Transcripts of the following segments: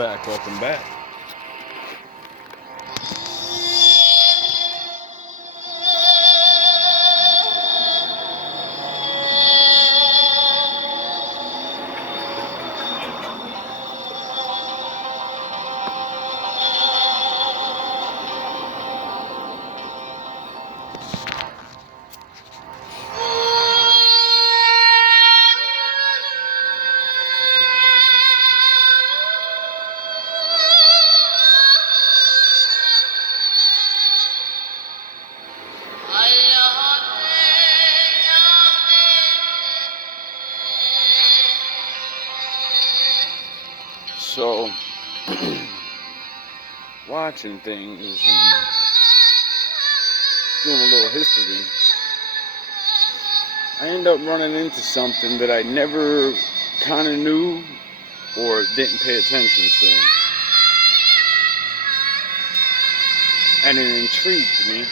back, welcome back. So, watching things and doing a little history, I end up running into something that I never kind of knew or didn't pay attention to. And it intrigued me.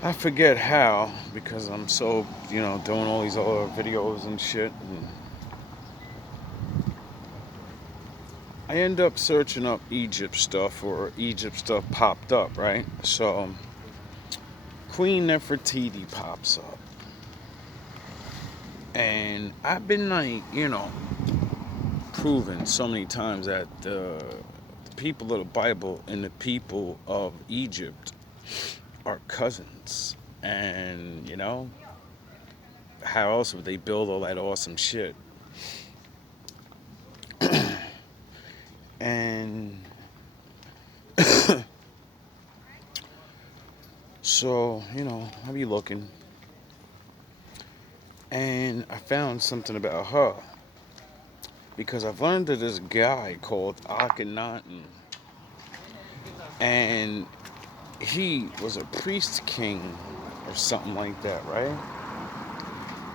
I forget how, because I'm so, doing all these other videos and shit. And I end up searching up Egypt stuff, or Egypt stuff popped up, right? So, Queen Nefertiti pops up. And I've been proven so many times that the people of the Bible and the people of Egypt are cousins. And, how else would they build all that awesome shit? And so, I be looking. And I found something about her. Because I've learned of this guy called Akhenaten. And he was a priest king or something like that, right?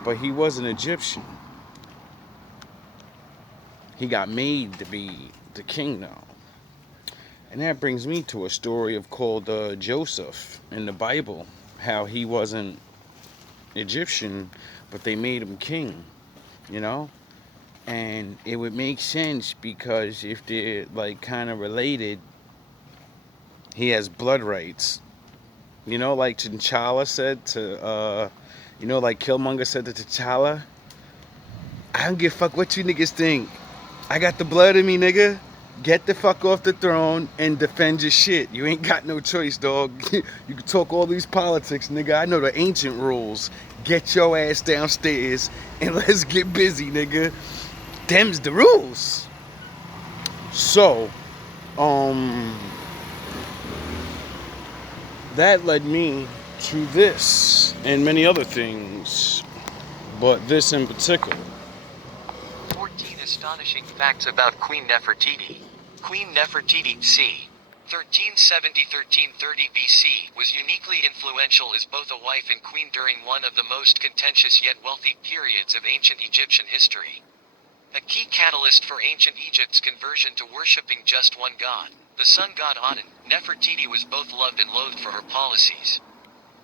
But he wasn't Egyptian. He got made to be the king now. And that brings me to a story called Joseph in the Bible. How he wasn't Egyptian, but they made him king, And it would make sense because if they're kind of related, he has blood rights. Like T'Challa said to, like Killmonger said to T'Challa, I don't give a fuck what you niggas think. I got the blood in me, nigga. Get the fuck off the throne and defend your shit. You ain't got no choice, dog. You can talk all these politics, nigga. I know the ancient rules. Get your ass downstairs and let's get busy, nigga. Them's the rules. So, that led me to this and many other things, but this in particular. 14 astonishing facts about Queen Nefertiti. Queen Nefertiti, c. 1370-1330 BC, was uniquely influential as both a wife and queen during one of the most contentious yet wealthy periods of ancient Egyptian history. A key catalyst for ancient Egypt's conversion to worshipping just one god, the sun god Aten, Nefertiti was both loved and loathed for her policies.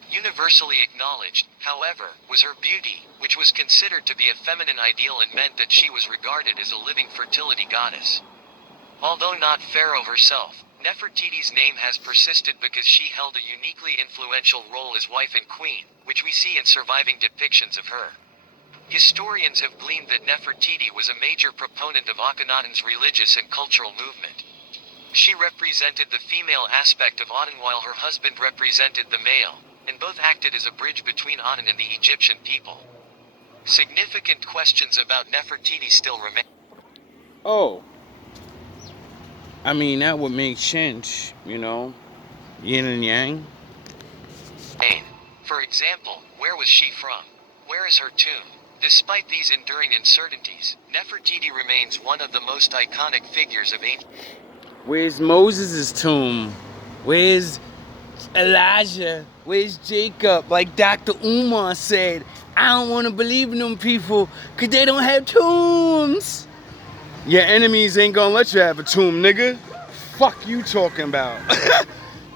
Universally acknowledged, however, was her beauty, which was considered to be a feminine ideal and meant that she was regarded as a living fertility goddess. Although not Pharaoh herself, Nefertiti's name has persisted because she held a uniquely influential role as wife and queen, which we see in surviving depictions of her. Historians have gleaned that Nefertiti was a major proponent of Akhenaten's religious and cultural movement. She represented the female aspect of Aten while her husband represented the male, and both acted as a bridge between Aten and the Egyptian people. Significant questions about Nefertiti still remain. Oh. I mean, that would make sense, yin and yang. For example, where was she from? Where is her tomb? Despite these enduring uncertainties, Nefertiti remains one of the most iconic figures of ancient. Where's Moses' tomb? Where's Elijah? Where's Jacob? Like Dr. Umar said, I don't want to believe in them people because they don't have tombs. Your enemies ain't gonna let you have a tomb, nigga. Fuck you talking about.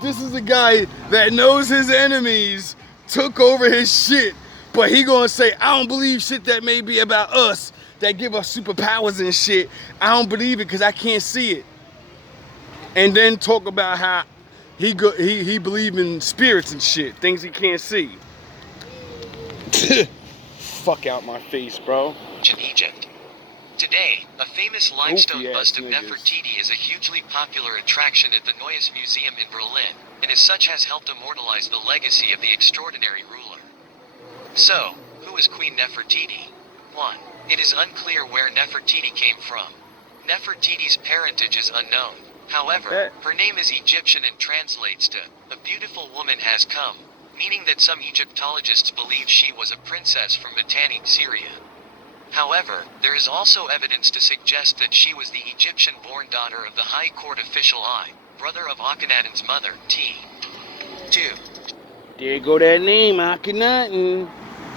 This is a guy that knows his enemies took over his shit, But he gonna say, I don't believe shit that may be about us that give us superpowers and shit. I don't believe it because I can't see it. And then talk about how he believe in spirits and shit, things he can't see. Fuck out my face, bro. Ancient Egypt. Today, a famous limestone bust of Nefertiti is a hugely popular attraction at the Neues Museum in Berlin, and as such has helped immortalize the legacy of the extraordinary ruler. So, who is Queen Nefertiti? 1. It is unclear where Nefertiti came from. Nefertiti's parentage is unknown. However, her name is Egyptian and translates to, a beautiful woman has come, meaning that some Egyptologists believe she was a princess from Mitanni, Syria. However, there is also evidence to suggest that she was the Egyptian-born daughter of the High Court official I, brother of Akhenaten's mother, T. 2. There go that name, Akhenaten.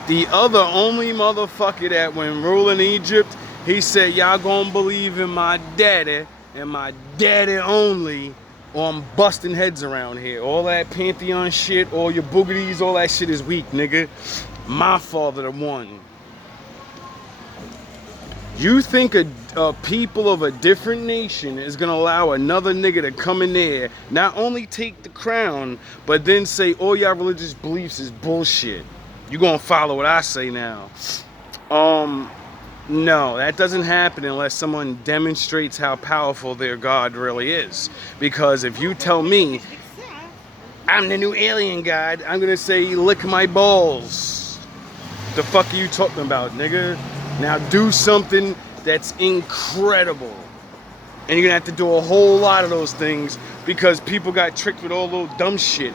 The other only motherfucker that when ruling Egypt, he said, y'all gonna believe in my daddy, and my daddy only, or I'm busting heads around here. All that pantheon shit, all your boogies, all that shit is weak, nigga. My father the one. You think a people of a different nation is gonna allow another nigga to come in there, not only take the crown, but then say all y'all religious beliefs is bullshit. You gonna follow what I say now. No, that doesn't happen unless someone demonstrates how powerful their God really is. Because if you tell me, I'm the new alien god, I'm gonna say, lick my balls. The fuck are you talking about, nigga? Now do something that's incredible. And you're gonna have to do a whole lot of those things because people got tricked with all little dumb shit.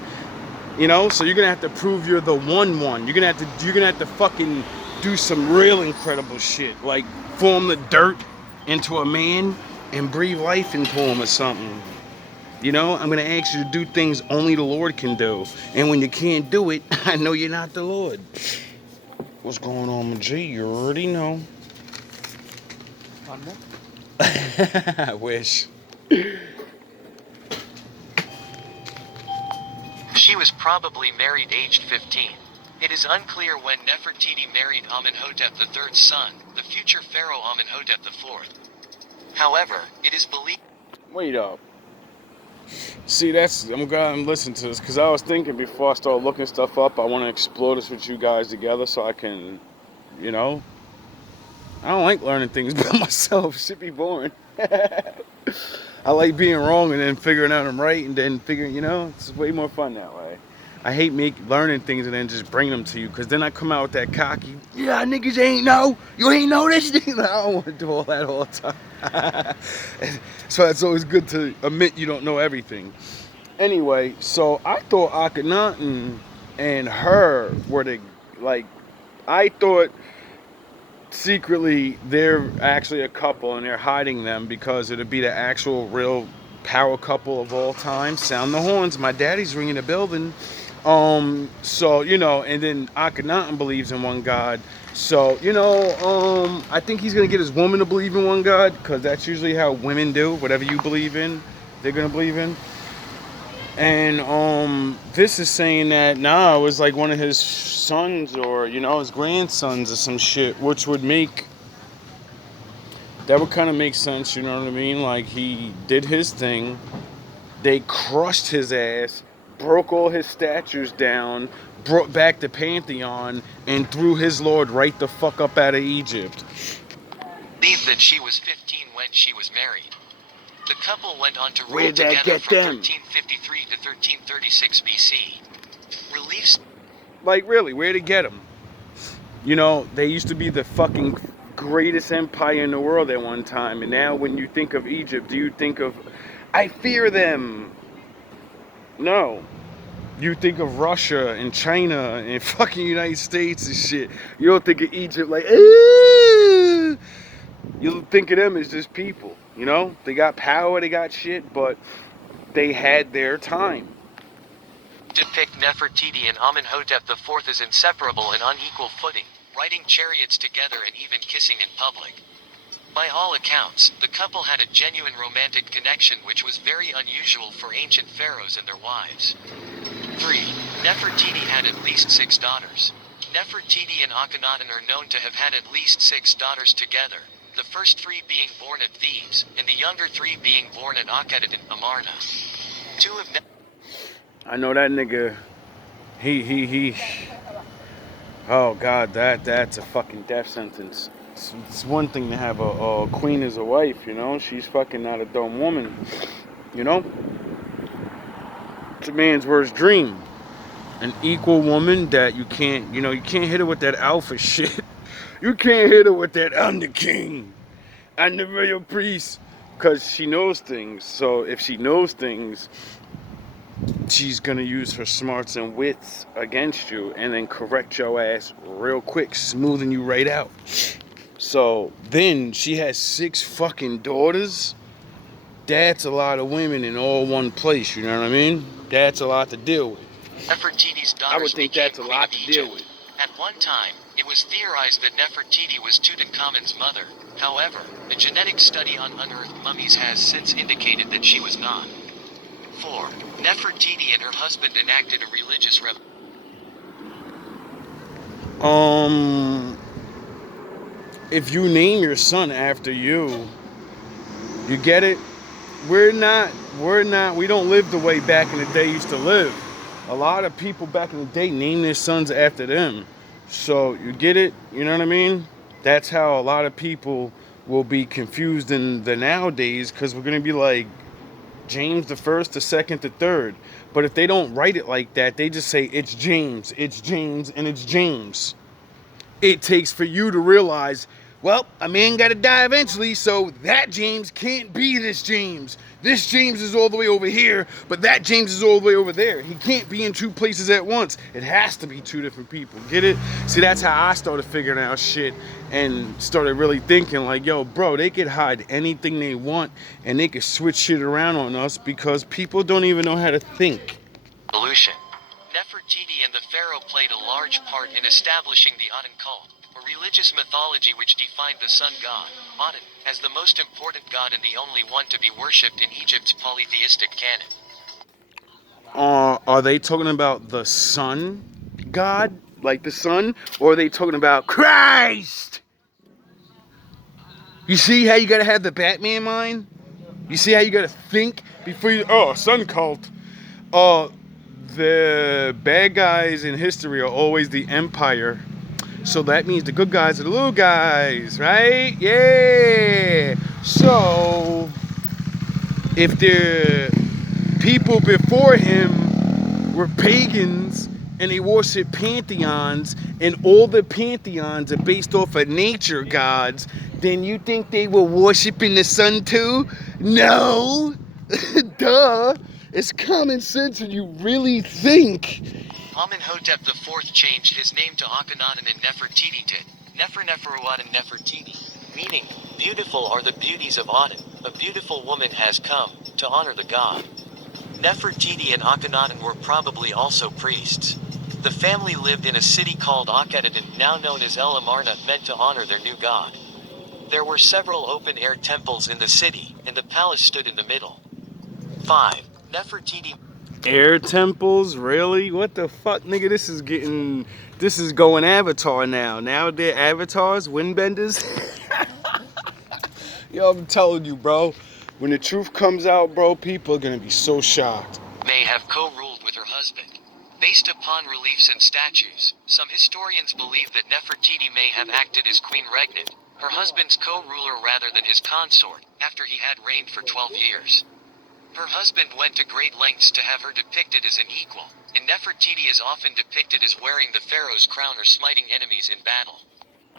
You know? So you're gonna have to prove you're the one. You're gonna have to fucking do some real incredible shit. Like form the dirt into a man and breathe life into him or something. You know, I'm gonna ask you to do things only the Lord can do. And when you can't do it, I know you're not the Lord. What's going on with G? You already know. I wish. She was probably married aged 15. It is unclear when Nefertiti married Amenhotep III's son, the future pharaoh Amenhotep IV. However, it is believed... Wait up. See, I'm glad I'm listening to this because I was thinking before I start looking stuff up, I want to explore this with you guys together so I can, you know, I don't like learning things about myself. It should be boring. I like being wrong and then figuring out I'm right and then figuring, you know, it's way more fun that way. I hate learning things and then just bringing them to you because then I come out with that cocky, yeah, niggas ain't know. You ain't know this thing. I don't want to do all that all the time. So it's always good to admit you don't know everything. Anyway, so I thought Akhenaten and her were I thought secretly they're actually a couple and they're hiding them because it'd be the actual real power couple of all time. Sound the horns, my daddy's ringing the building. So, you know, and then Akhenaten believes in one God. So, you know, I think he's gonna get his woman to believe in one God because that's usually how women do. Whatever you believe in, they're gonna believe in. And this is saying that it was like one of his sons or, you know, his grandsons or some shit, which would kind of make sense, you know what I mean? Like he did his thing, they crushed his ass, broke all his statues down, brought back the Pantheon, and threw his lord right the fuck up out of Egypt. Believed that she was 15 when she was married. The couple went on to rule together from 1353 to 1336 BC. Reliefs. Like really, where'd it get them? You know, they used to be the fucking greatest empire in the world at one time, and now when you think of Egypt, do you think of, I fear them? No. You think of Russia and China and fucking United States and shit. You don't think of Egypt like, ooh. You think of them as just people, you know? They got power, they got shit, but they had their time. Depict Nefertiti and Amenhotep IV as inseparable and on equal footing, riding chariots together and even kissing in public. By all accounts, the couple had a genuine romantic connection which was very unusual for ancient pharaohs and their wives. 3. Nefertiti had at least 6 daughters. Nefertiti and Akhenaten are known to have had at least 6 daughters together, the first 3 being born at Thebes, and the younger 3 being born at Akhenaten, Amarna. 2 of I know that nigga. He. Oh God, that's a fucking death sentence. It's one thing to have a queen as a wife, you know. She's fucking not a dumb woman, you know. It's a man's worst dream. An equal woman that you can't, you can't hit her with that alpha shit. You can't hit her with that I'm the king, I'm the royal priest, because she knows things. So if she knows things, she's gonna use her smarts and wits against you and then correct your ass real quick, smoothing you right out. So then she has 6 fucking daughters. That's a lot of women in all one place, you know what I mean? That's a lot to deal with. Nefertiti's I would daughters think became that's a Queen lot of to deal Egypt. with. At one time, it was theorized that Nefertiti was Tutankhamun's mother. However, a genetic study on unearthed mummies has since indicated that she was not. 4. Nefertiti and her husband enacted a religious revolution. If you name your son after you, you get it? We're not, we don't live the way back in the day used to live. A lot of people back in the day name their sons after them. So you get it? You know what I mean? That's how a lot of people will be confused in the nowadays, because we're going to be like James the first, the second, the third. But if they don't write it like that, they just say it's James, and it's James. It takes for you to realize, well, a man got to die eventually, so that James can't be this James. This James is all the way over here, but that James is all the way over there. He can't be in 2 places at once. It has to be 2 different people. Get it? See, that's how I started figuring out shit and started really thinking like, yo, bro, they could hide anything they want and they could switch shit around on us because people don't even know how to think. Nefertiti and the pharaoh played a large part in establishing the Aten cult, a religious mythology which defined the sun god, Aten, as the most important god and the only one to be worshipped in Egypt's polytheistic canon. Are they talking about the sun god, like the sun, or are they talking about Christ? You see how you gotta have the Batman mind? You see how you gotta think before you, sun cult. The bad guys in history are always the empire. So that means the good guys are the little guys, right? Yeah. So if the people before him were pagans and they worship pantheons, and all the pantheons are based off of nature gods, then you think they were worshiping the sun too? No. Duh. It's common sense when you really think. Amenhotep IV changed his name to Akhenaten and Nefertiti to Neferuaten Nefertiti, meaning, beautiful are the beauties of Aten, a beautiful woman has come, to honor the god. Nefertiti and Akhenaten were probably also priests. The family lived in a city called Akhenaten, now known as El Amarna, meant to honor their new god. There were several open-air temples in the city, and the palace stood in the middle. 5. Nefertiti. Air temples? Really? What the fuck, nigga? This is going Avatar now. Now they're avatars, windbenders. Yo, I'm telling you, bro. When the truth comes out, bro, people are gonna be so shocked. May have co-ruled with her husband. Based upon reliefs and statues, some historians believe that Nefertiti may have acted as queen regnant, her husband's co-ruler rather than his consort, after he had reigned for 12 years. Her husband went to great lengths to have her depicted as an equal, and Nefertiti is often depicted as wearing the pharaoh's crown or smiting enemies in battle.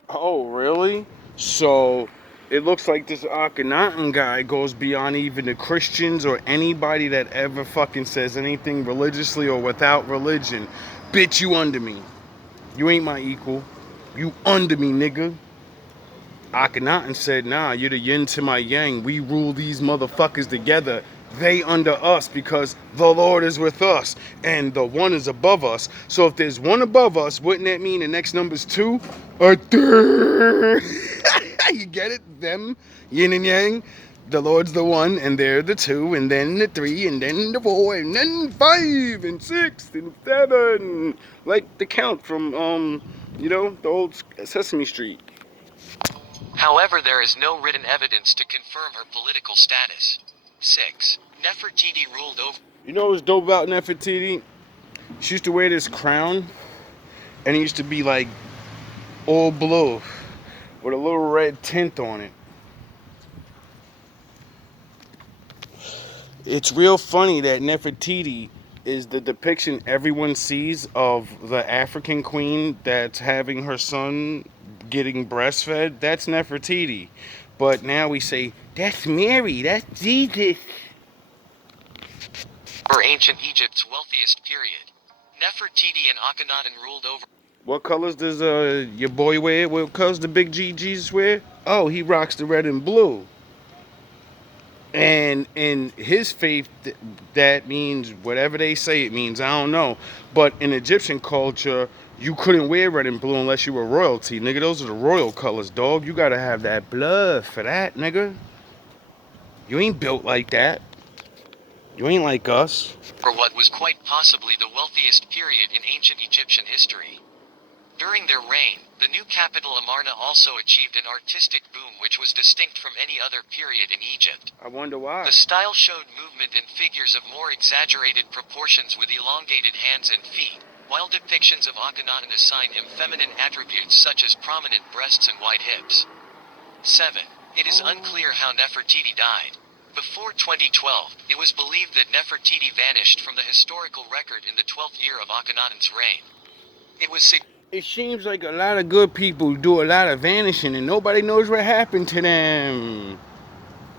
Oh, really? So it looks like this Akhenaten guy goes beyond even the Christians or anybody that ever fucking says anything religiously or without religion. Bitch, you under me. You ain't my equal. You under me, nigga. Akhenaten said, nah, you're the yin to my yang. We rule these motherfuckers together. They under us because the Lord is with us and the one is above us. So if there's one above us, wouldn't that mean the next number's 2? A third. You get it? Them, yin and yang. The Lord's the 1 and they're the 2 and then the 3 and then the 4 and then 5 and 6 and 7. Like the count from You know, the old Sesame Street. However, there is no written evidence to confirm her political status. 6. Nefertiti ruled over. You know what's dope about Nefertiti? She used to wear this crown, and it used to be like all blue with a little red tint on it. It's real funny that Nefertiti is the depiction everyone sees of the African queen that's having her son getting breastfed. That's Nefertiti. But now we say, that's Mary, that's Jesus. For ancient Egypt's wealthiest period. Nefertiti and Akhenaten ruled over. What colors does your boy wear? What colors the big G Jesus wear? Oh, he rocks the red and blue. And in his faith, that means whatever they say it means. I don't know. But in Egyptian culture, you couldn't wear red and blue unless you were royalty. Nigga, those are the royal colors, dog. You gotta have that blood for that, nigga. You ain't built like that. You ain't like us. For what was quite possibly the wealthiest period in ancient Egyptian history. During their reign, the new capital Amarna also achieved an artistic boom which was distinct from any other period in Egypt. I wonder why. The style showed movement and figures of more exaggerated proportions with elongated hands and feet, while depictions of Akhenaten assign him feminine attributes such as prominent breasts and wide hips. 7. It is unclear how Nefertiti died. Before 2012, it was believed that Nefertiti vanished from the historical record in the 12th year of Akhenaten's reign. It seems like a lot of good people do a lot of vanishing and nobody knows what happened to them.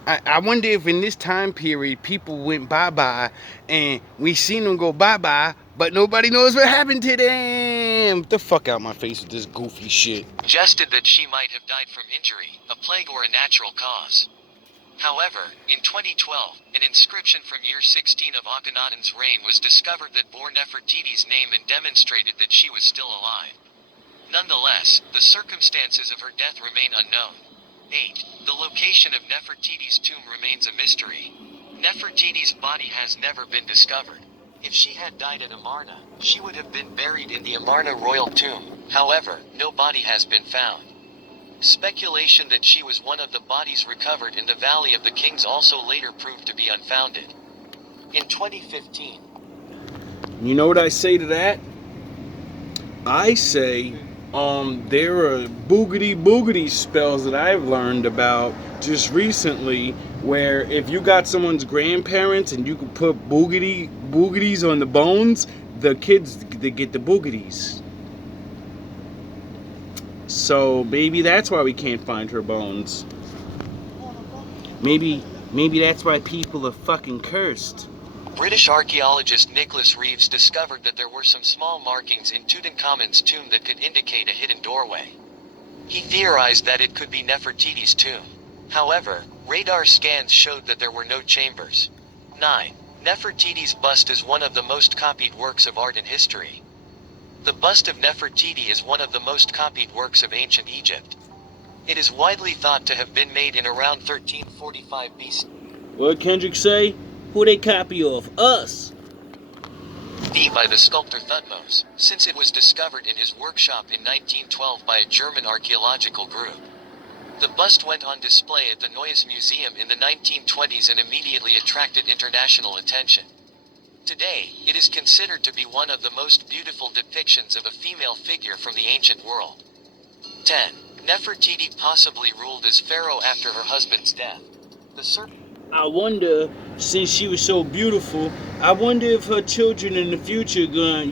I wonder if in this time period people went bye-bye and we seen them go bye-bye, but nobody knows what happened to them. Get the fuck out my face with this goofy shit. Suggested that she might have died from injury, a plague or a natural cause. However, in 2012, an inscription from year 16 of Akhenaten's reign was discovered that bore Nefertiti's name and demonstrated that she was still alive. Nonetheless, the circumstances of her death remain unknown. 8. The location of Nefertiti's tomb remains a mystery. Nefertiti's body has never been discovered. If she had died at Amarna, she would have been buried in the Amarna royal tomb. However, no body has been found. Speculation that she was one of the bodies recovered in the Valley of the Kings also later proved to be unfounded. In 2015, You know what I say to that? I say, there are boogity spells that I've learned about just recently where if you got someone's grandparents and you could put boogities on the bones, the kids, they get the boogities. So maybe that's why we can't find her bones. Maybe that's why people are fucking cursed. British archaeologist Nicholas Reeves discovered that there were some small markings in Tutankhamun's tomb that could indicate a hidden doorway. He theorized that it could be Nefertiti's tomb. However, radar scans showed that there were no chambers. 9. Nefertiti's bust is one of the most copied works of art in history. The bust of Nefertiti is one of the most copied works of ancient Egypt. It is widely thought to have been made in around 1345 BC. What Kendrick say? Who they copy of? Us. By the sculptor Thutmose, since it was discovered in his workshop in 1912 by a German archaeological group. The bust went on display at the Neues Museum in the 1920s and immediately attracted international attention. Today, it is considered to be one of the most beautiful depictions of a female figure from the ancient world. 10. Nefertiti possibly ruled as pharaoh after her husband's death. I wonder, since she was so beautiful, I wonder if her children in the future gonna,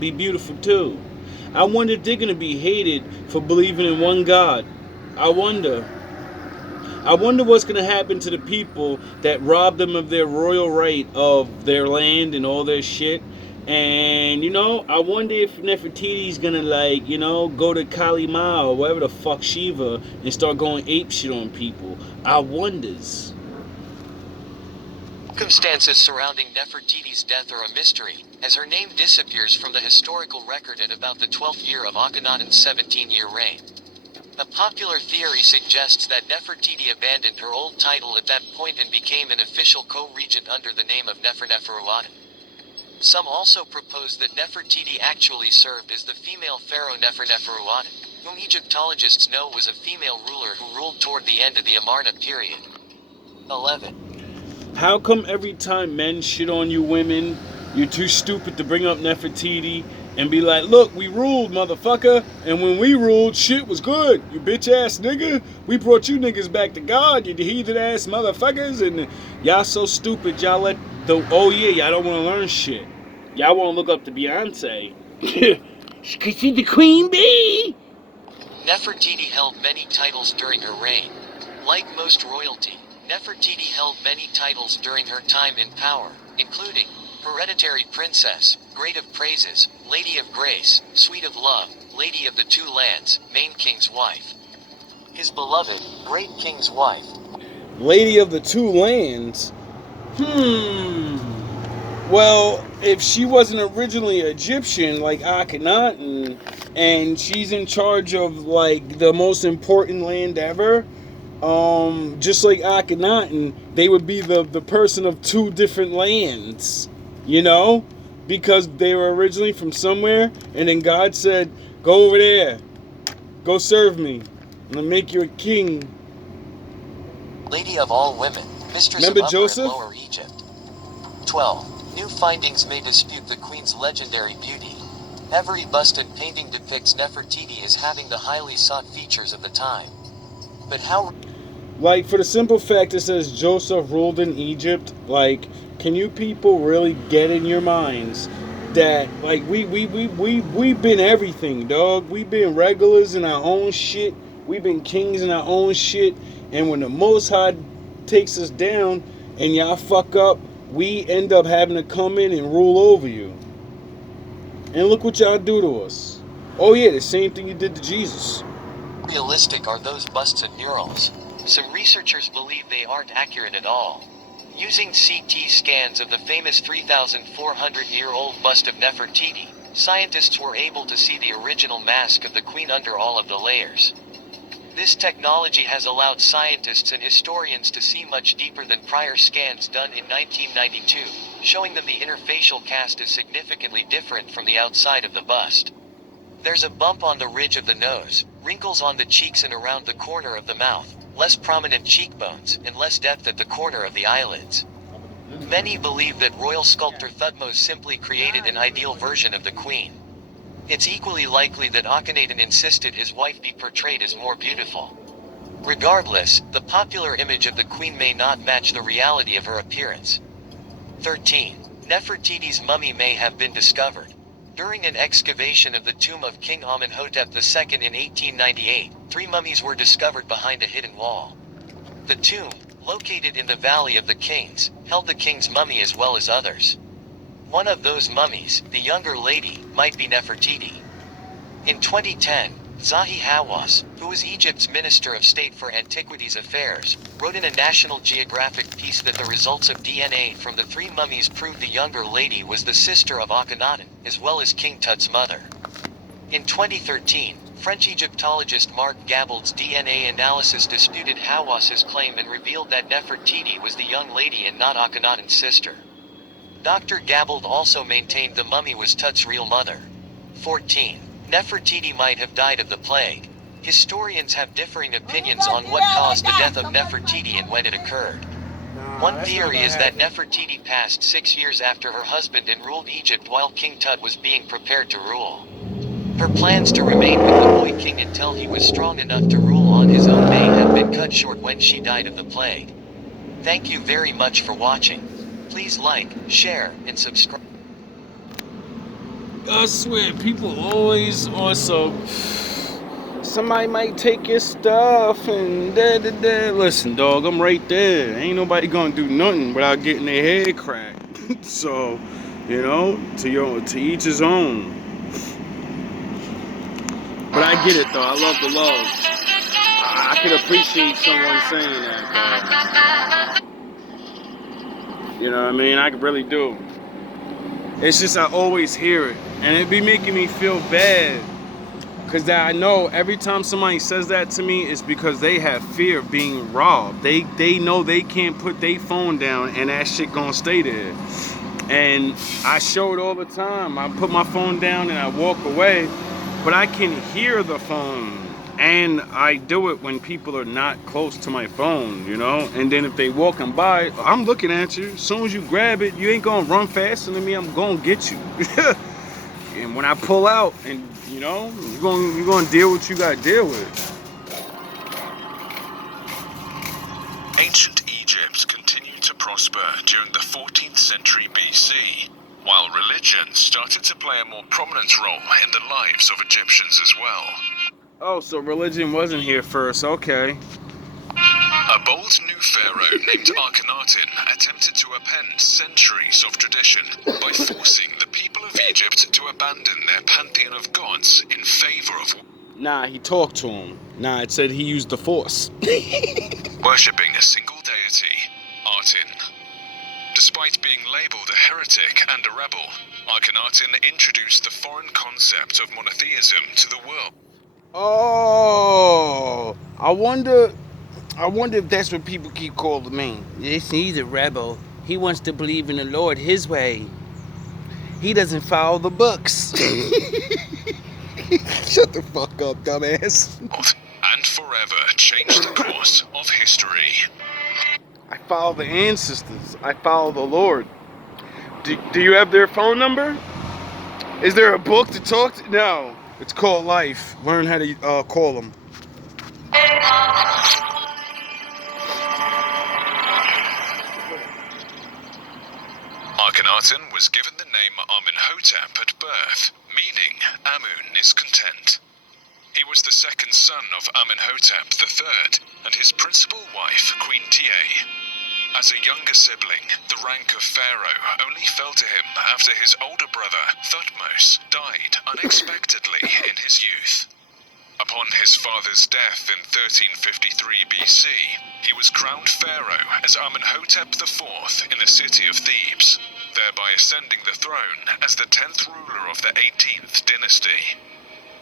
be beautiful too. I wonder if they're gonna be hated for believing in one God. I wonder what's gonna happen to the people that robbed them of their royal right of their land and all their shit. And I wonder if Nefertiti's gonna go to Kali Ma or whatever the fuck Shiva and start going ape shit on people. I wonders. Circumstances surrounding Nefertiti's death are a mystery, as her name disappears from the historical record at about the 12th year of Akhenaten's 17-year reign. A popular theory suggests that Nefertiti abandoned her old title at that point and became an official co-regent under the name of Neferuaten. Some also propose that Nefertiti actually served as the female pharaoh Neferuaten, whom Egyptologists know was a female ruler who ruled toward the end of the Amarna period. 11. How come every time men shit on you women, you're too stupid to bring up Nefertiti and be like, look, we ruled, motherfucker, and when we ruled, shit was good, you bitch ass nigga. We brought you niggas back to God, you heathen ass motherfuckers, and y'all so stupid, y'all let the, oh yeah, y'all don't want to learn shit. Y'all want to look up to Beyonce. Cause she's the queen bee. Nefertiti held many titles during her reign. Like most royalty, Nefertiti held many titles during her time in power, including Hereditary Princess, Great of Praises, Lady of Grace, Sweet of Love, Lady of the Two Lands, Main King's Wife. His beloved, Great King's Wife. Lady of the Two Lands? Well, if she wasn't originally Egyptian like Akhenaten, and she's in charge of like the most important land ever, just like Akhenaten, they would be the person of two different lands, you know? Because they were originally from somewhere, and then God said, go over there, go serve me, and I'll make you a king. Lady of all women, mistress Remember of Upper Joseph? and Lower Egypt. 12. New findings may dispute the queen's legendary beauty. Every bust and painting depicts Nefertiti as having the highly sought features of the time. But how... Like, for the simple fact it says Joseph ruled in Egypt, like, can you people really get in your minds that, like, we've been everything, dog. We've been regulars in our own shit. We've been kings in our own shit. And when the Most High takes us down and y'all fuck up, we end up having to come in and rule over you. And look what y'all do to us. Oh yeah, the same thing you did to Jesus. realistic are those busts and murals? Some researchers believe they aren't accurate at all. Using CT scans of the famous 3,400-year-old bust of Nefertiti, scientists were able to see the original mask of the queen under all of the layers. This technology has allowed scientists and historians to see much deeper than prior scans done in 1992, showing them the interfacial cast is significantly different from the outside of the bust. There's a bump on the ridge of the nose, wrinkles on the cheeks and around the corner of the mouth, less prominent cheekbones, and less depth at the corner of the eyelids. Many believe that royal sculptor Thutmose simply created an ideal version of the queen. It's equally likely that Akhenaten insisted his wife be portrayed as more beautiful. Regardless, the popular image of the queen may not match the reality of her appearance. 13. Nefertiti's mummy may have been discovered. During an excavation of the tomb of King Amenhotep II in 1898, 3 mummies were discovered behind a hidden wall. The tomb, located in the Valley of the Kings, held the king's mummy as well as others. One of those mummies, the younger lady, might be Nefertiti. In 2010, Zahi Hawass, who was Egypt's Minister of State for Antiquities Affairs, wrote in a National Geographic piece that the results of DNA from the 3 mummies proved the younger lady was the sister of Akhenaten, as well as King Tut's mother. In 2013, French Egyptologist Marc Gabald's DNA analysis disputed Hawass's claim and revealed that Nefertiti was the young lady and not Akhenaten's sister. Dr. Gabald also maintained the mummy was Tut's real mother. 14. Nefertiti might have died of the plague. Historians have differing opinions on what caused the death of Nefertiti and when it occurred. One theory is that Nefertiti passed 6 years after her husband and ruled Egypt while King Tut was being prepared to rule. Her plans to remain with the boy king until he was strong enough to rule on his own may have been cut short when she died of the plague. Thank you very much for watching. Please like, share, and subscribe. I swear, people always also. Somebody might take your stuff and da. Listen, dog, I'm right there. Ain't nobody gonna do nothing without getting their head cracked. So, you know, to each his own. But I get it though. I love the love. I can appreciate someone saying that, dog. You know what I mean? I really do. It's just I always hear it, and it be making me feel bad. Because I know every time somebody says that to me, it's because they have fear of being robbed. They know they can't put their phone down and that shit gonna stay there. And I show it all the time. I put my phone down and I walk away, but I can hear the phone. And I do it when people are not close to my phone, you know? And then if they walking by, I'm looking at you. As soon as you grab it, you ain't gonna run faster than me. I'm gonna get you. And when I pull out, and you know, you're gonna deal with what you gotta deal with. Ancient Egypt continued to prosper during the 14th century BC, while religion started to play a more prominent role in the lives of Egyptians as well. Oh, so religion wasn't here first, okay. A bold new pharaoh named Akhenaten attempted to append centuries of tradition by forcing the people of Egypt to abandon their pantheon of gods in favor of Nah, he talked to him. Nah, it said he used the force. worshipping a single deity, Aten. Despite being labelled a heretic and a rebel, Akhenaten introduced the foreign concept of monotheism to the world. Oh, I wonder if that's what people keep calling me. Yes, he's a rebel. He wants to believe in the Lord his way. He doesn't follow the books. Shut the fuck up, dumbass. And forever changed the course of history. I follow the ancestors. I follow the Lord. Do you have their phone number? Is there a book to talk to? No. It's called life. Learn how to call them. Akhenaten was given the name Amenhotep at birth, meaning Amun is content. He was the second son of Amenhotep III and his principal wife, Queen Tiye. As a younger sibling, the rank of pharaoh only fell to him after his older brother, Thutmose, died unexpectedly in his youth. Upon his father's death in 1353 BC, he was crowned pharaoh as Amenhotep IV in the city of Thebes, thereby ascending the throne as the 10th ruler of the 18th dynasty.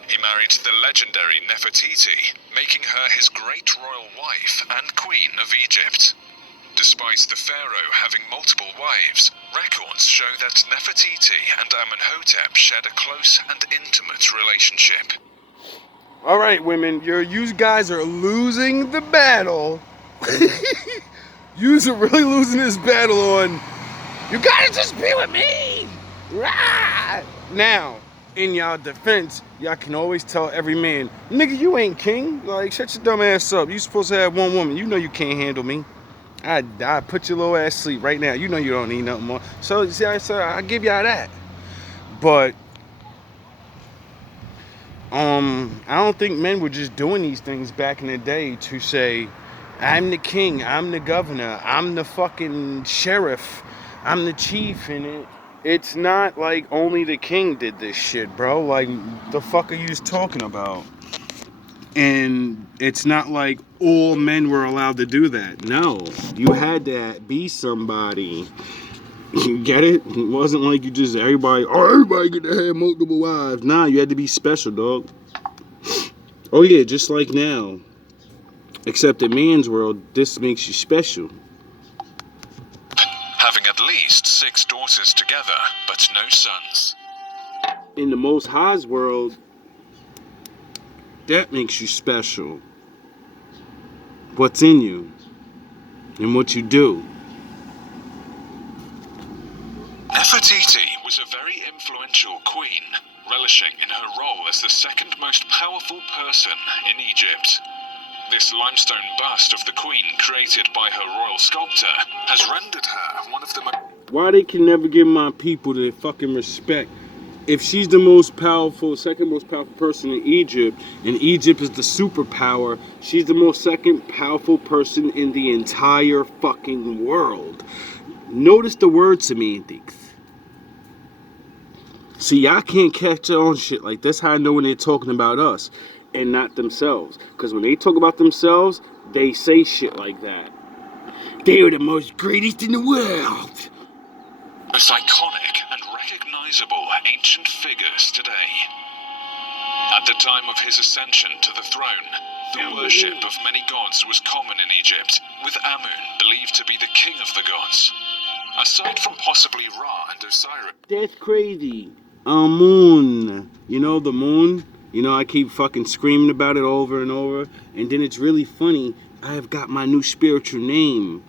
He married the legendary Nefertiti, making her his great royal wife and queen of Egypt. Despite the pharaoh having multiple wives, records show that Nefertiti and Amenhotep shared a close and intimate relationship. All right, women, you guys are losing the battle. Yous are really losing this battle on. You gotta just be with me. Rah! Now, in y'all defense, y'all can always tell every man, nigga, you ain't king. Like, shut your dumb ass up. You supposed to have one woman. You know you can't handle me. I put your little ass sleep right now. You know you don't need nothing more. So, see, I give y'all that. But I don't think men were just doing these things back in the day to say, I'm the king, I'm the governor, I'm the fucking sheriff, I'm the chief, and it's not like only the king did this shit, bro. Like, the fuck are you just talking about? And it's not like all men were allowed to do that. No, you had to be somebody. You get it? It wasn't like you just everybody get to have multiple wives. Nah, you had to be special, dog. Oh yeah, just like now. Except in man's world, this makes you special. Having at least 6 daughters together, but no sons. In the Most High's world, that makes you special. What's in you and what you do. Nefertiti was a very influential queen, relishing in her role as the second most powerful person in Egypt. This limestone bust of the queen created by her royal sculptor has rendered her one of the most... Why they can never give my people the fucking respect? If she's the most powerful, second most powerful person in Egypt, and Egypt is the superpower, she's the most second powerful person in the entire fucking world. Notice the word semantics. See, y'all can't catch on shit like that's how I know when they're talking about us and not themselves. Because when they talk about themselves, they say shit like that. They're the most greatest in the world. most iconic and recognizable ancient figures today. At the time of his ascension to the throne, the worship of many gods was common in Egypt, with Amun believed to be the king of the gods. Aside from possibly Ra and Osiris. That's crazy. Moon. You know the moon? You know, I keep fucking screaming about it over and over. And then it's really funny. I have got my new spiritual name.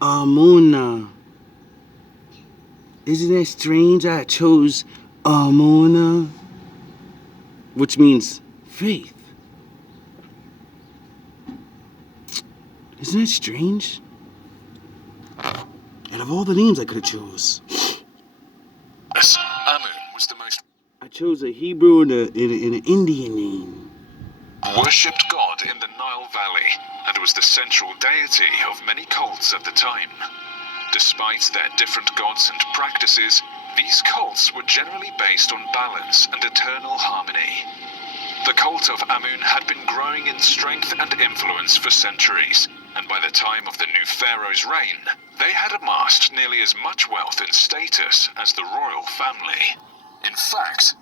Amuna. Isn't that strange? I chose Amuna, which means faith. Isn't that strange? And of all the names I could have chose, Amun was the most I chose a Hebrew and an Indian name. worshipped god in the Nile Valley and was the central deity of many cults at the time. Despite their different gods and practices, these cults were generally based on balance and eternal harmony. The cult of Amun had been growing in strength and influence for centuries, and by the time of the new pharaoh's reign, they had amassed nearly as much wealth and status as the royal family. In fact,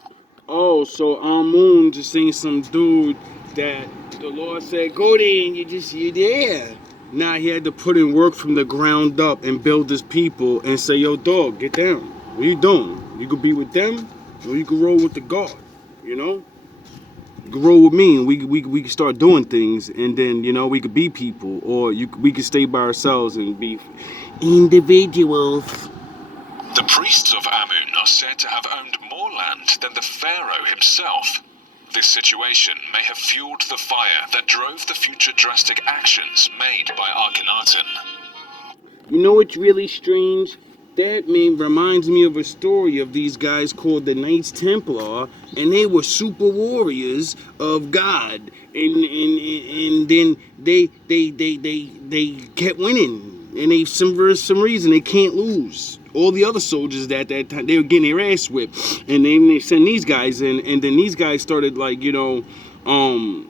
Oh, so Amun just ain't some dude that the Lord said, go there and you're there. Nah, he had to put in work from the ground up and build his people and say, yo, dog, get down. What you doing? You could be with them or you could roll with the God, you know? You could roll with me and we could start doing things and then, you know, we could be people or we could stay by ourselves and be individuals. the priests of Amun are said to have owned more land than the pharaoh himself. This situation may have fueled the fire that drove the future drastic actions made by Akhenaten. You know what's really strange? That reminds me of a story of these guys called the Knights Templar, and they were super warriors of God, and then they kept winning, and for some reason they can't lose. All the other soldiers at that time, they were getting their ass whipped, and then they send these guys in, and then these guys started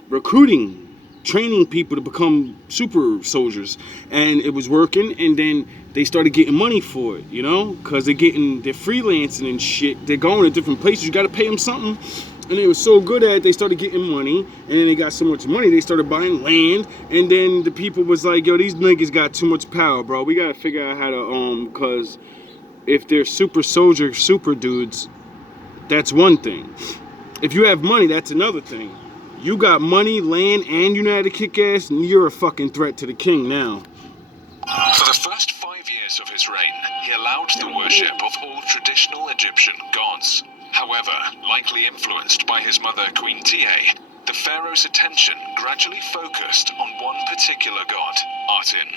recruiting, training people to become super soldiers, and it was working. And then they started getting money for it, you know, because they're freelancing and shit. They're going to different places. You got to pay them something. And they were so good at it, they started getting money. And then they got so much money, they started buying land. And then the people was like, yo, these niggas got too much power, bro. We got to figure out how to, because if they're super soldier, super dudes, that's one thing. If you have money, that's another thing. You got money, land, and you know how to kick ass, and you're a fucking threat to the king now. For the first 5 years of his reign, he allowed the worship of all traditional Egyptian gods. However, likely influenced by his mother Queen Tiye, the pharaoh's attention gradually focused on one particular god, Aten.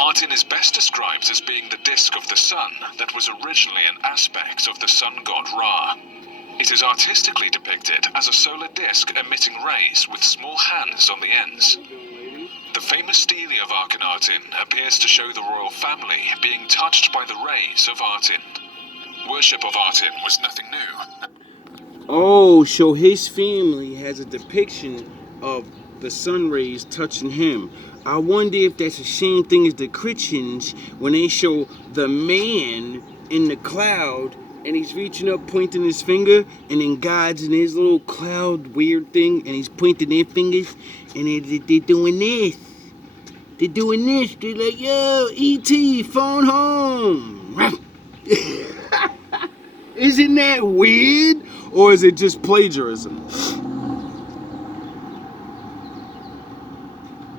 Aten is best described as being the disk of the sun that was originally an aspect of the sun god Ra. It is artistically depicted as a solar disk emitting rays with small hands on the ends. The famous stele of Akhenaten appears to show the royal family being touched by the rays of Aten. Worship of Aten was nothing new. Oh, so his family has a depiction of the sun rays touching him. I wonder if that's the same thing as the Christians when they show the man in the cloud and he's reaching up, pointing his finger, and then God's in his little cloud weird thing, and he's pointing their fingers, and they're doing this. They're doing this. They're like, yo, E.T., phone home. Isn't that weird? Or is it just plagiarism?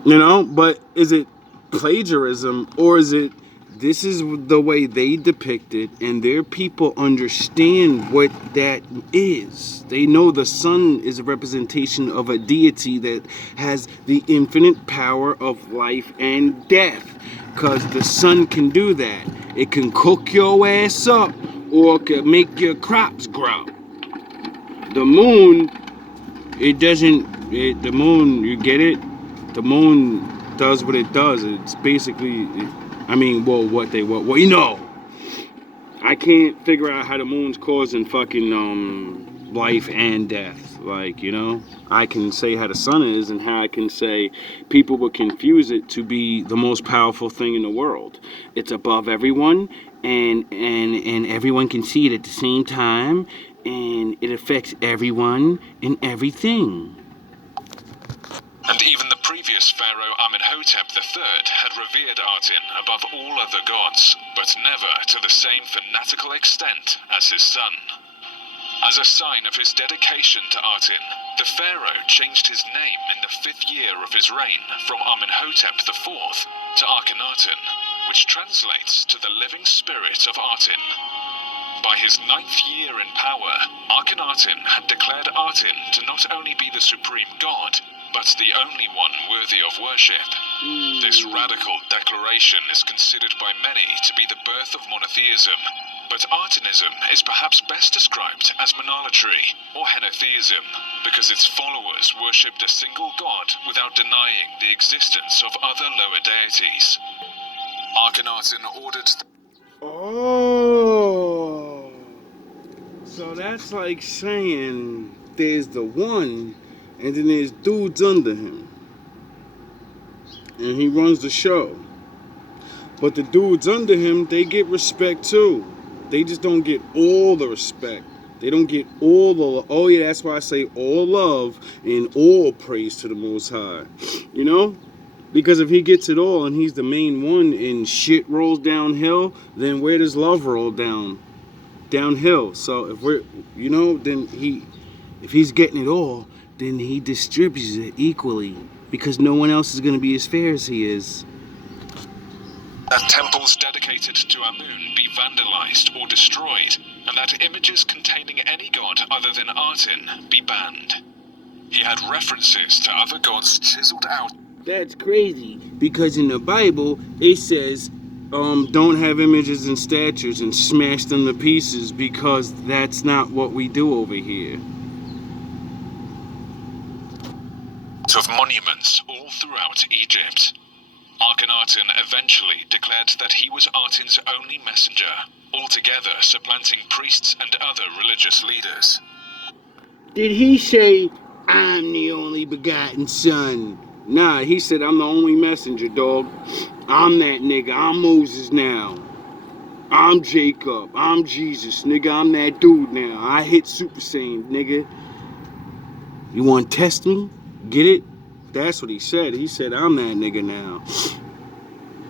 You know, but is it plagiarism or is it this is the way they depict it and their people understand what that is? They know the sun is a representation of a deity that has the infinite power of life and death, because the sun can do that. It can cook your ass up or it can make your crops grow. The moon, the moon, you get it? The moon does what it does. It's basically, you know. I can't figure out how the moon's causing fucking life and death. Like, you know, I can say how the sun is and how I can say people would confuse it to be the most powerful thing in the world. It's above everyone and everyone can see it at the same time and it affects everyone and everything. And even the previous pharaoh Amenhotep III had revered Aten above all other gods, but never to the same fanatical extent as his son. As a sign of his dedication to Aten, the pharaoh changed his name in the 5th year of his reign from Amenhotep IV to Akhenaten, which translates to the living spirit of Aten. By his 9th year in power, Akhenaten had declared Aten to not only be the supreme god, but the only one worthy of worship. This radical declaration is considered by many to be the birth of monotheism, but Atenism is perhaps best described as monolatry, or henotheism, because its followers worshipped a single god without denying the existence of other lower deities. Akhenaten ordered... Oh, so that's like saying there's the one, and then there's dudes under him, and he runs the show. But the dudes under him, they get respect too. They just don't get all the respect. They don't get all the... Oh yeah, that's why I say all love and all praise to the Most High. You know? Because if he gets it all and he's the main one and shit rolls downhill, then where does love roll down? Downhill. So if we're... You know, then if he's getting it all, then he distributes it equally. Because no one else is going to be as fair as he is. That temples dedicated to Amun be vandalized or destroyed, and that images containing any god other than Aten be banned. He had references to other gods chiseled out. That's crazy, because in the Bible it says don't have images and statues and smash them to pieces, because that's not what we do over here. Of monuments all throughout Egypt. Akhenaten eventually declared that he was Aten's only messenger, altogether supplanting priests and other religious leaders. Did he say, I'm the only begotten son? Nah, he said, I'm the only messenger, dog. I'm that nigga. I'm Moses now. I'm Jacob. I'm Jesus, nigga. I'm that dude now. I hit Super Saiyan, nigga. You want to test me? Get it? That's what he said. He said, I'm that nigga now.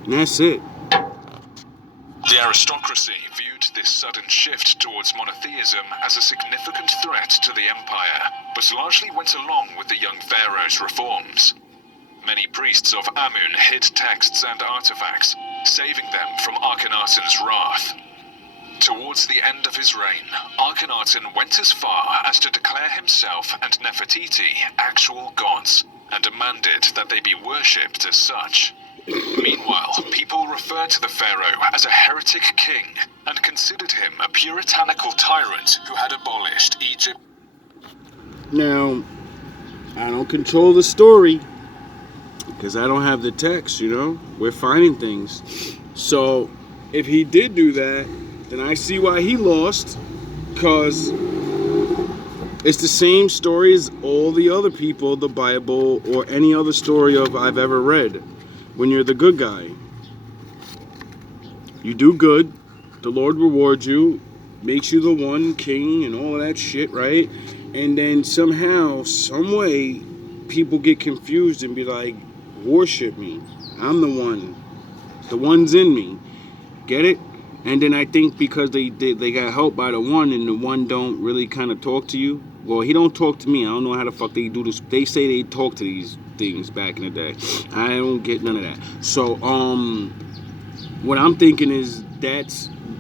And that's it. The aristocracy viewed this sudden shift towards monotheism as a significant threat to the empire, but largely went along with the young pharaoh's reforms. Many priests of Amun hid texts and artifacts, saving them from Akhenaten's wrath. Towards the end of his reign, Akhenaten went as far as to declare himself and Nefertiti actual gods, and demanded that they be worshipped as such. Meanwhile, people referred to the pharaoh as a heretic king, and considered him a puritanical tyrant who had abolished Egypt. Now, I don't control the story, because I don't have the text, you know? We're finding things. So, if he did do that, then I see why he lost, because it's the same story as all the other people, the Bible, or any other story I've ever read. When you're the good guy, you do good, the Lord rewards you, makes you the one king and all of that shit, right? And then somehow, some way, people get confused and be like, worship me. I'm the one's in me. Get it? And then I think because they got helped by the one, and the one don't really kind of talk to you. Well, he don't talk to me. I don't know how the fuck they do this. They say they talk to these things back in the day. I don't get none of that. So, what I'm thinking is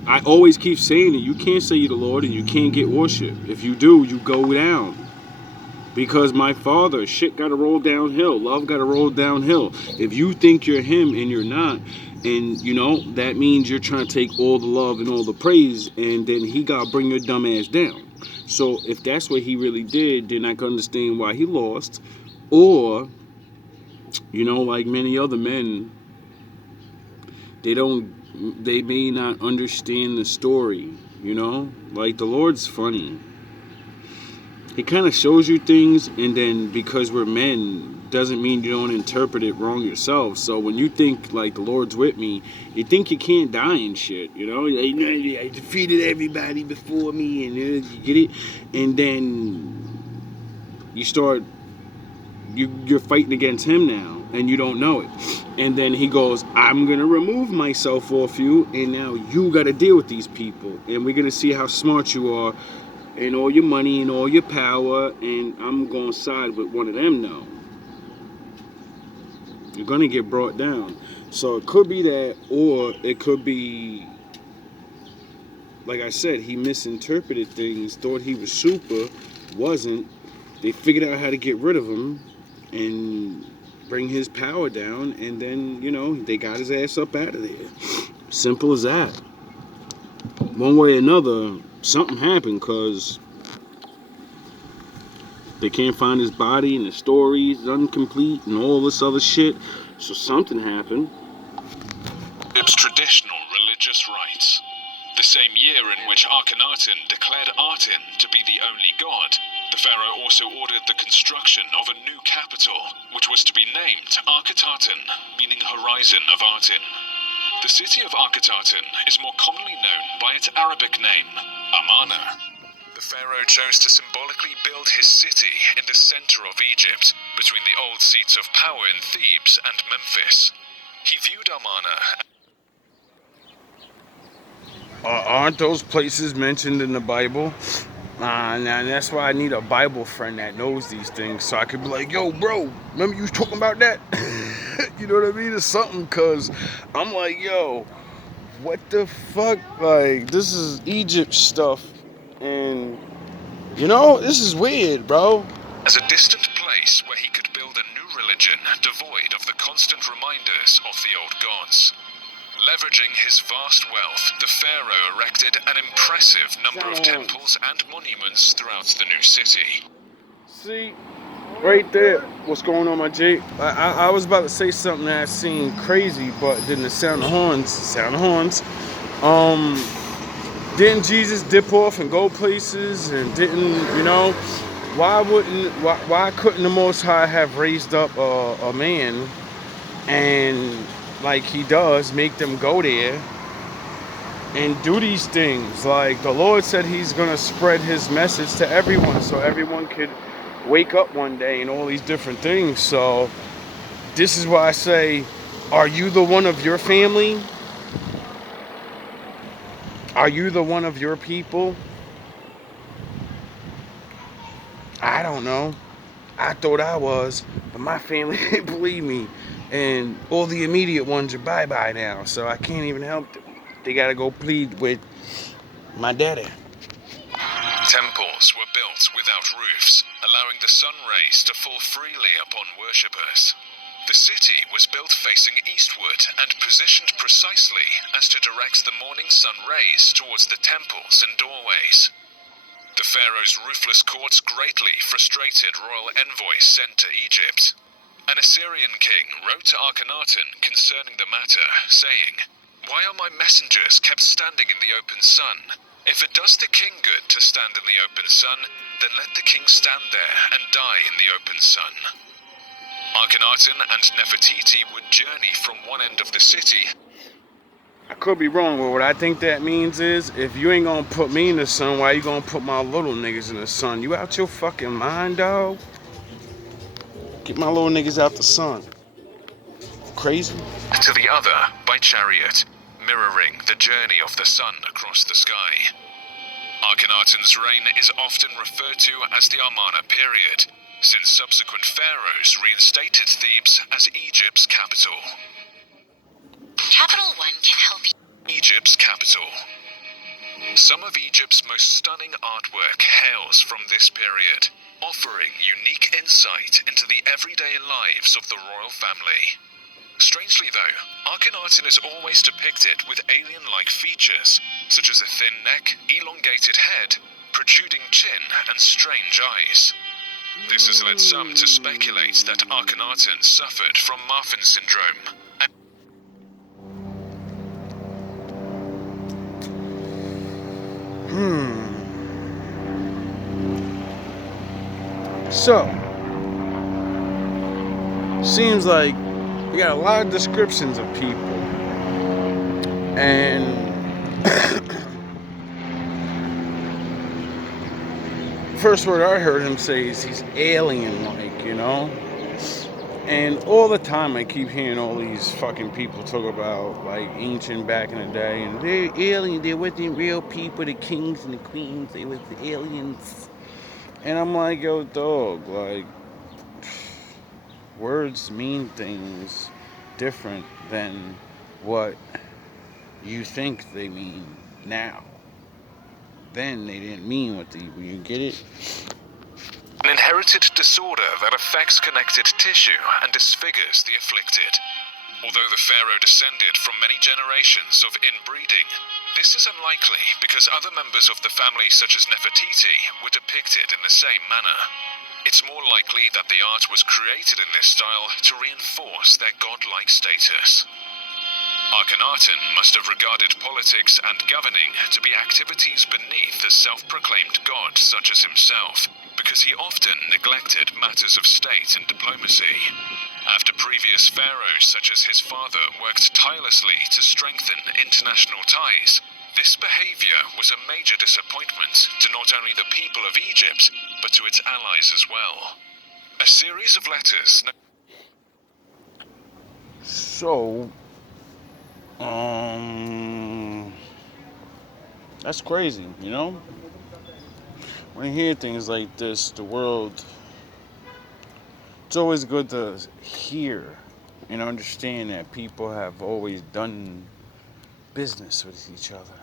I always keep saying it. You can't say you're the Lord and you can't get worship. If you do, you go down. Because my Father, shit got to roll downhill. Love got to roll downhill. If you think you're him and you're not, and you know, that means you're trying to take all the love and all the praise, and then he got to bring your dumb ass down. So if that's what he really did, then I can understand why he lost. Or, you know, like many other men, they may not understand the story, you know? Like the Lord's funny. He kind of shows you things, and then because we're men, doesn't mean you don't interpret it wrong yourself. So when you think like the Lord's with me, you think you can't die and shit, you know? Like, I defeated everybody before me, and you get it? And then you you're fighting against him now, and you don't know it. And then he goes, I'm gonna remove myself off you, and now you gotta deal with these people, and we're gonna see how smart you are, and all your money and all your power, and I'm gonna side with one of them now. You're gonna get brought down. So it could be that, or it could be, like I said, he misinterpreted things, thought he was super, wasn't. They figured out how to get rid of him and bring his power down, and then, they got his ass up out of there. Simple as that. One way or another, something happened, because they can't find his body, and the story's incomplete and all this other shit. So something happened. Egypt's traditional religious rites. The same year in which Akhenaten declared Aten to be the only god, the pharaoh also ordered the construction of a new capital, which was to be named Akhenaten, meaning horizon of Aten. The city of Akhenaten is more commonly known by its Arabic name, Amarna. The pharaoh chose to symbolically build his city in the center of Egypt, between the old seats of power in Thebes and Memphis. He viewed Amarna. Aren't those places mentioned in the Bible? Now that's why I need a Bible friend that knows these things, so I could be like, yo, bro, remember you was talking about that? You know what I mean? Or something, because I'm like, yo, what the fuck? Like, this is Egypt stuff, and, this is weird, bro. As a distant place where he could build a new religion devoid of the constant reminders of the old gods. Leveraging his vast wealth, the pharaoh erected an impressive number of temples and monuments throughout the new city. See, right there, what's going on, my G? I was about to say something that seemed crazy, but then the sound of horns, didn't Jesus dip off and go places, and didn't, why couldn't the Most High have raised up a man, and like he does, make them go there and do these things? Like, the Lord said he's going to spread his message to everyone, so everyone could wake up one day and all these different things. So this is why I say, are you the one of your family? Are you the one of your people? I don't know. I thought I was, but my family didn't believe me. And all the immediate ones are bye-bye now, so I can't even help them. They gotta go plead with my daddy. Temples were built without roofs, allowing the sun rays to fall freely upon worshippers. The city was built facing eastward and positioned precisely as to direct the morning sun rays towards the temples and doorways. The pharaoh's ruthless courts greatly frustrated royal envoys sent to Egypt. An Assyrian king wrote to Akhenaten concerning the matter, saying, "Why are my messengers kept standing in the open sun? If it does the king good to stand in the open sun, then let the king stand there and die in the open sun." Akhenaten and Nefertiti would journey from one end of the city. I could be wrong, but what I think that means is, if you ain't gonna put me in the sun, why you gonna put my little niggas in the sun? You out your fucking mind, dog? Get my little niggas out the sun. Crazy? To the other by chariot, mirroring the journey of the sun across the sky. Akhenaten's reign is often referred to as the Amarna period, since subsequent pharaohs reinstated Thebes as Egypt's capital. Capital One can help you. Egypt's capital. Some of Egypt's most stunning artwork hails from this period, offering unique insight into the everyday lives of the royal family. Strangely though, Akhenaten is always depicted with alien-like features, such as a thin neck, elongated head, protruding chin, and strange eyes. This has led some to speculate that Akhenaten suffered from Marfan syndrome. So, seems like you got a lot of descriptions of people, and first word I heard him say is he's alien-like, And all the time I keep hearing all these fucking people talk about like ancient back in the day, and they're aliens, they wasn't real people, the kings and the queens, they was the aliens. And I'm like, yo, dog, like, words mean things different than what you think they mean now. Then they didn't mean what they, you get it? An inherited disorder that affects connective tissue and disfigures the afflicted. Although the pharaoh descended from many generations of inbreeding, this is unlikely because other members of the family such as Nefertiti were depicted in the same manner. It's more likely that the art was created in this style to reinforce their godlike status. Akhenaten must have regarded politics and governing to be activities beneath a self-proclaimed god such as himself, because he often neglected matters of state and diplomacy. After previous pharaohs such as his father worked tirelessly to strengthen international ties, this behavior was a major disappointment to not only the people of Egypt, but to its allies as well. A series of letters... So, that's crazy, you know? When you hear things like this, the world, it's always good to hear and understand that people have always done business with each other.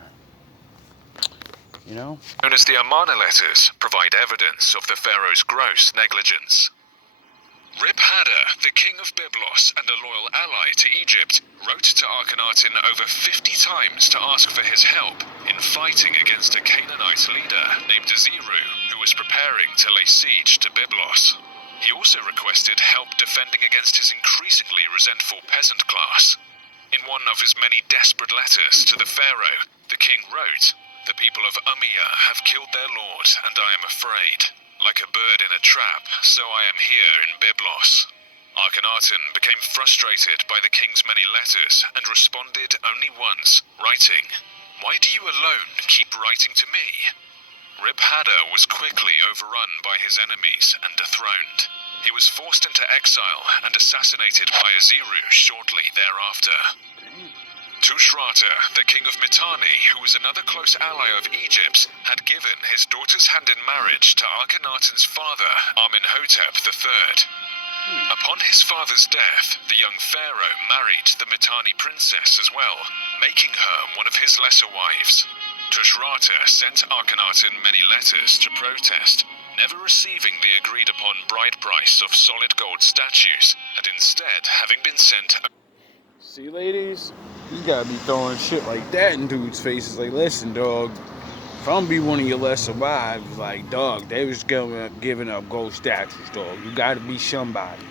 You know? known as the Amarna letters, provide evidence of the pharaoh's gross negligence. Rib-Hadda, the king of Byblos and a loyal ally to Egypt, wrote to Akhenaten over 50 times to ask for his help in fighting against a Canaanite leader named Aziru, who was preparing to lay siege to Byblos. He also requested help defending against his increasingly resentful peasant class. In one of his many desperate letters to the pharaoh, the king wrote, "The people of Umiya have killed their lord, and I am afraid. Like a bird in a trap, so I am here in Byblos." Akhenaten became frustrated by the king's many letters and responded only once, writing, "Why do you alone keep writing to me?" Rib-Hadda was quickly overrun by his enemies and dethroned. He was forced into exile and assassinated by Aziru shortly thereafter. Tushratta, the king of Mitanni, who was another close ally of Egypt's, had given his daughter's hand in marriage to Akhenaten's father, Amenhotep III. Upon his father's death, the young pharaoh married the Mitanni princess as well, making her one of his lesser wives. Tushratta sent Akhenaten many letters to protest, never receiving the agreed-upon bride price of solid gold statues, and instead having been sent... See, ladies, you gotta be throwing shit like that in dudes' faces. Like, listen, dog, if I'm be one of your lesser wives, like, dog, they was giving up gold statues, dog. You gotta be somebody.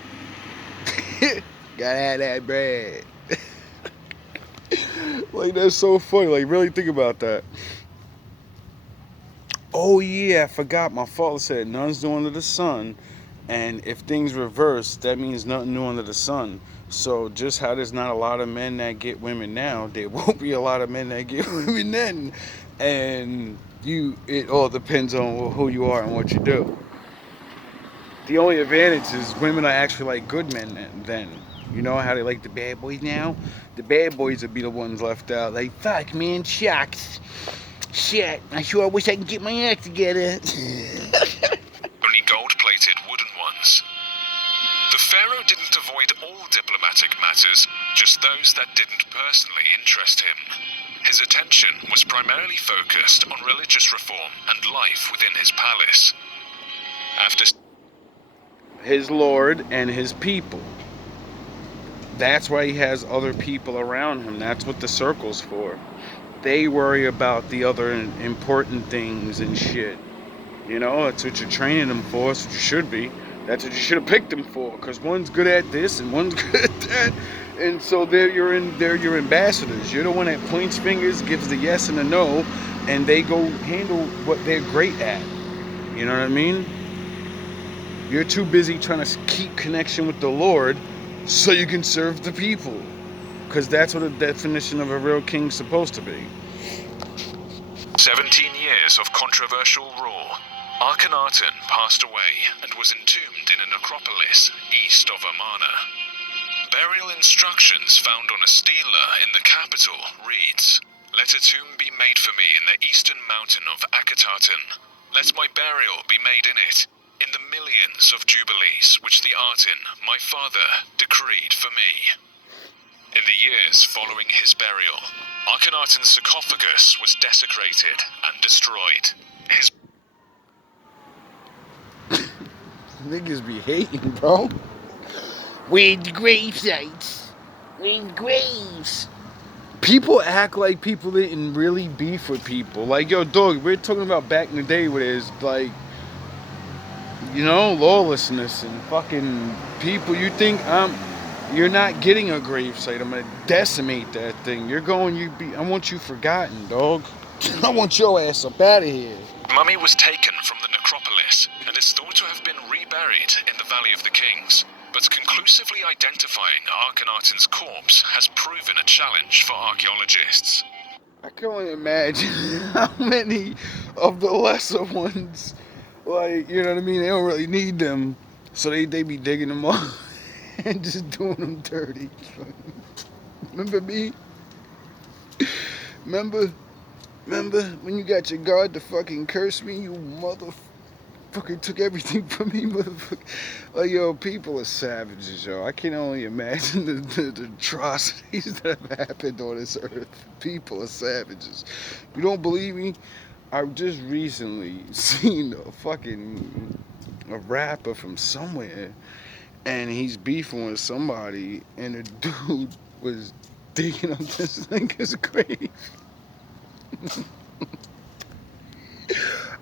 Gotta have that bread. Like, that's so funny. Like, really think about that. Oh, yeah, I forgot. My father said none's new under the sun. And if things reverse, that means nothing new under the sun. So just how there's not a lot of men that get women now, there won't be a lot of men that get women then. And it all depends on who you are and what you do. The only advantage is women are actually like good men then. You know how they like the bad boys now? The bad boys would be the ones left out. Like, fuck, man, shucks. Shit, I sure wish I could get my act together. only gold-plated wooden ones. The pharaoh didn't avoid all diplomatic matters, just those that didn't personally interest him. His attention was primarily focused on religious reform and life within his palace. After his lord and his people. That's why he has other people around him. That's what the circle's for. They worry about the other important things and shit. You know, that's what you're training them for. That's what you should be. That's what you should have picked them for. Because one's good at this and one's good at that. And so they're your ambassadors. You're the one that points fingers, gives the yes and the no, and they go handle what they're great at. You know what I mean? You're too busy trying to keep connection with the Lord so you can serve the people. Because that's what the definition of a real king's supposed to be. 17 years of controversial rule, Akhenaten passed away and was entombed in a necropolis east of Amarna. Burial instructions found on a stela in the capital reads, "Let a tomb be made for me in the eastern mountain of Akhenaten. Let my burial be made in it, in the millions of jubilees which the Aten, my father, decreed for me." In the years following his burial, Akhenaten's sarcophagus was desecrated and destroyed. His Niggas be hating, bro. Where's the grave sites? Where's the graves? People act like people didn't really beef with people. Like, yo, dog, we're talking about back in the day where there's, like, you know, lawlessness and fucking people. You think you're not getting a gravesite. I'm gonna decimate that thing. I want you forgotten, dog. I want your ass up out of here. mummy was taken from the necropolis and is thought to have been reburied in the Valley of the Kings, but conclusively identifying Akhenaten's corpse has proven a challenge for archaeologists. I can only imagine how many of the lesser ones, like, you know what I mean, they don't really need them, so they be digging them up and just doing them dirty. Remember me? Remember when you got your guard to fucking curse me, you motherfucker took everything from me, motherfucker. Like, yo, people are savages, yo. I can only imagine the atrocities that have happened on this earth. People are savages. You don't believe me? I've just recently seen a rapper from somewhere, and he's beefing with somebody, and the dude was digging up this nigga's grave.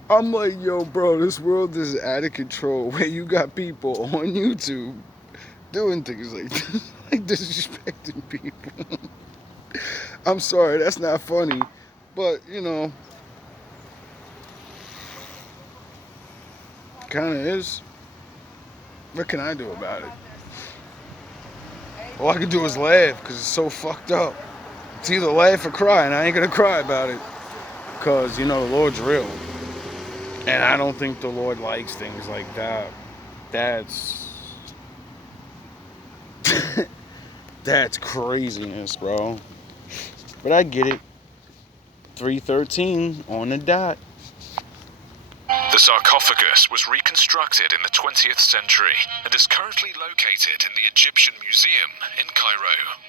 I'm like, yo, bro, this world is out of control where you got people on YouTube doing things like this, like disrespecting people. I'm sorry, that's not funny, but, you know, kind of is. What can I do about it? All I can do is laugh because it's so fucked up. It's either laugh or cry, and I ain't gonna cry about it because, you know, the Lord's real. And I don't think the Lord likes things like that. That's craziness, bro. But I get it. 3:13 on the dot. The sarcophagus was reconstructed in the 20th century and is currently located in the Egyptian Museum in Cairo.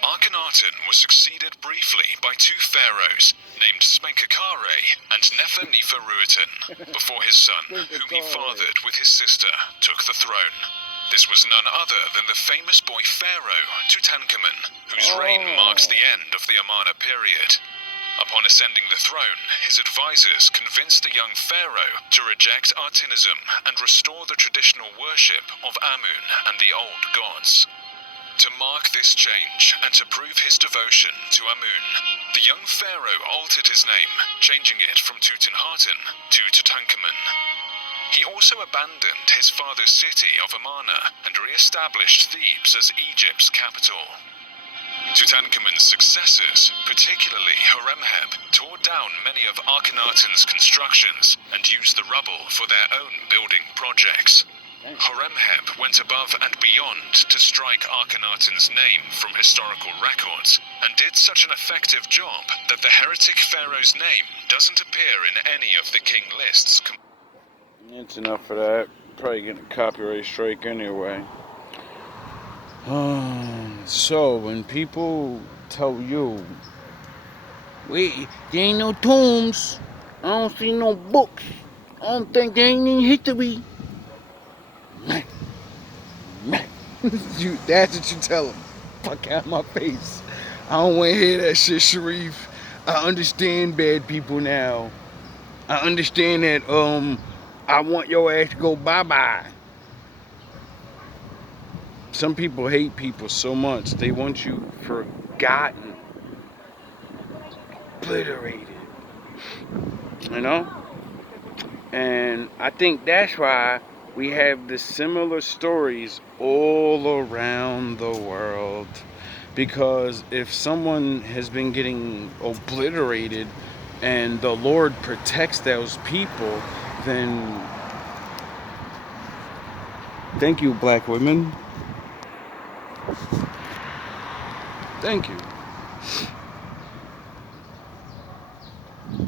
Akhenaten was succeeded briefly by two pharaohs named Smenkhkare and Nefertiti before his son, whom he fathered with his sister, took the throne. This was none other than the famous boy pharaoh Tutankhamun, whose reign marks the end of the Amarna period. Upon ascending the throne, his advisors convinced the young pharaoh to reject Atenism and restore the traditional worship of Amun and the old gods. To mark this change and to prove his devotion to Amun, the young pharaoh altered his name, changing it from Tutankhaten to Tutankhamun. He also abandoned his father's city of Amarna and re-established Thebes as Egypt's capital. Tutankhamun's successors, particularly Horemheb, tore down many of Akhenaten's constructions and used the rubble for their own building projects. Horemheb went above and beyond to strike Akhenaten's name from historical records, and did such an effective job that the heretic pharaoh's name doesn't appear in any of the king lists. That's enough for that. Probably getting a copyright strike anyway. So, when people tell you, wait, there ain't no tombs, I don't see no books, I don't think there ain't any history. That's what you tell them. Fuck out my face. I don't want to hear that shit, Sharif. I understand bad people now. I understand that, I want your ass to go bye-bye. Some people hate people so much, they want you forgotten, obliterated, you know? And I think that's why we have the similar stories all around the world. Because if someone has been getting obliterated and the Lord protects those people, then thank you, black women. Thank you.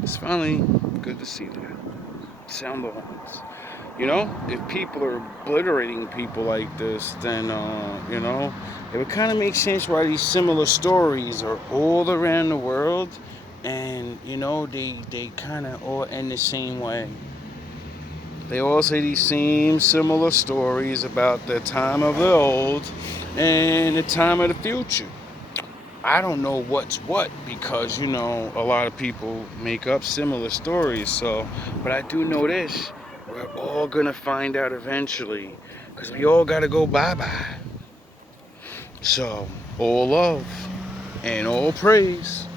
It's finally good to see that. Sound the horns. You know, if people are obliterating people like this, then, you know, it would kind of make sense why these similar stories are all around the world, and, you know, they kind of all end the same way. They all say these same similar stories about the time of the old and the time of the future. I don't know what's what because, you know, a lot of people make up similar stories. So, but I do know this: we're all gonna find out eventually, because we all gotta go bye-bye. So, all love and all praise.